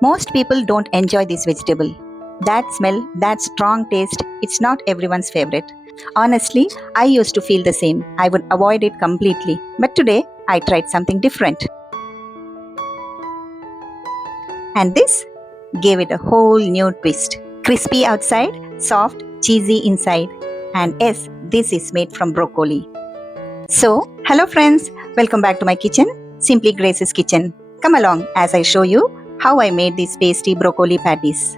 Most people don't enjoy this vegetable. That smell, that strong taste, it's not everyone's favorite. Honestly, I used to feel the same. I would avoid it completely. But today, I tried something different. And this gave it a whole new twist. Crispy outside, soft, cheesy inside. And yes, this is made from broccoli. So, hello friends, welcome back to my kitchen, Simply Grace's Kitchen. Come along as I show you how I made these tasty broccoli patties.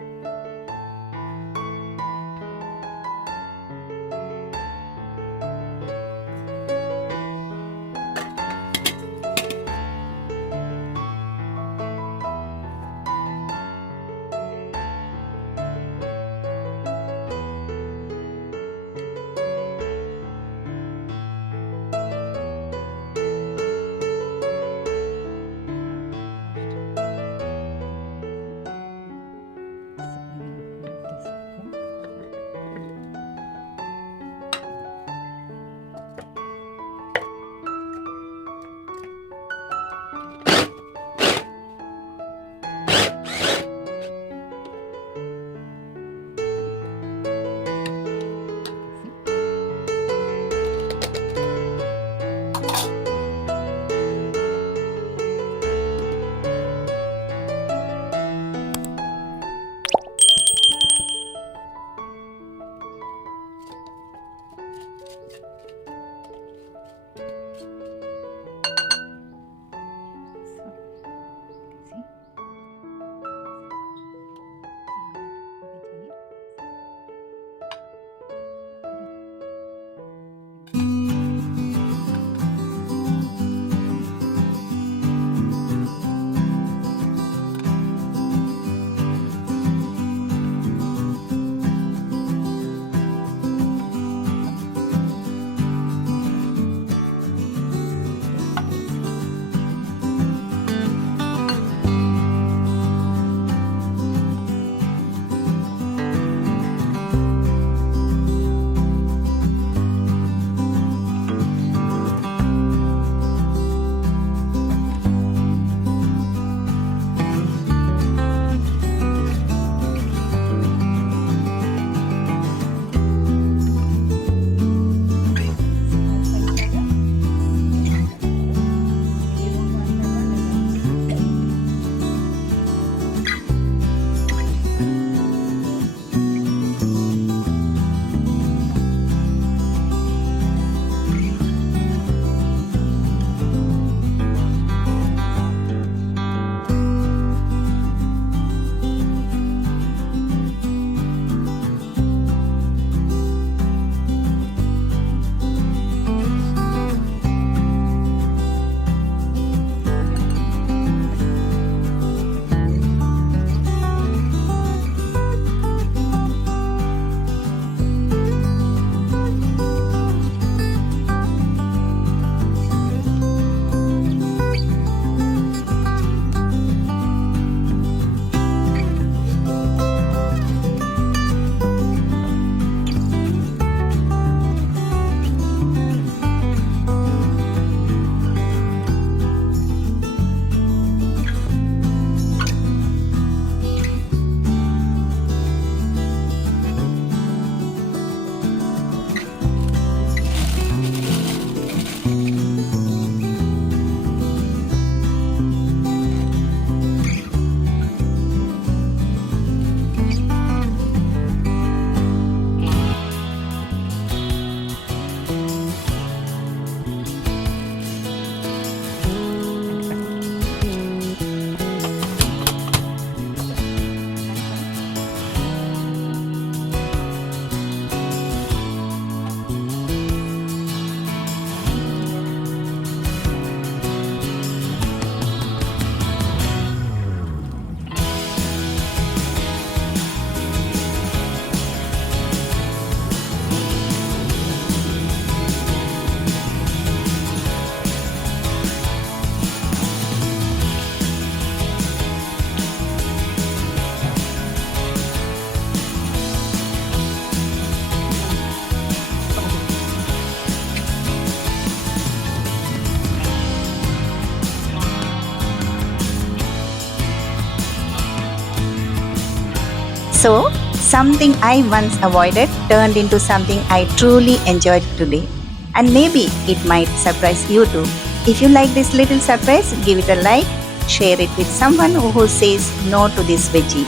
So, something I once avoided turned into something I truly enjoyed today. And maybe it might surprise you too. If you like this little surprise, give it a like, share it with someone who says no to this veggie.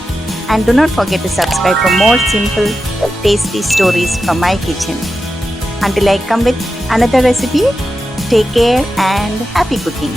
And do not forget to subscribe for more simple, tasty stories from my kitchen. Until I come with another recipe, take care and happy cooking.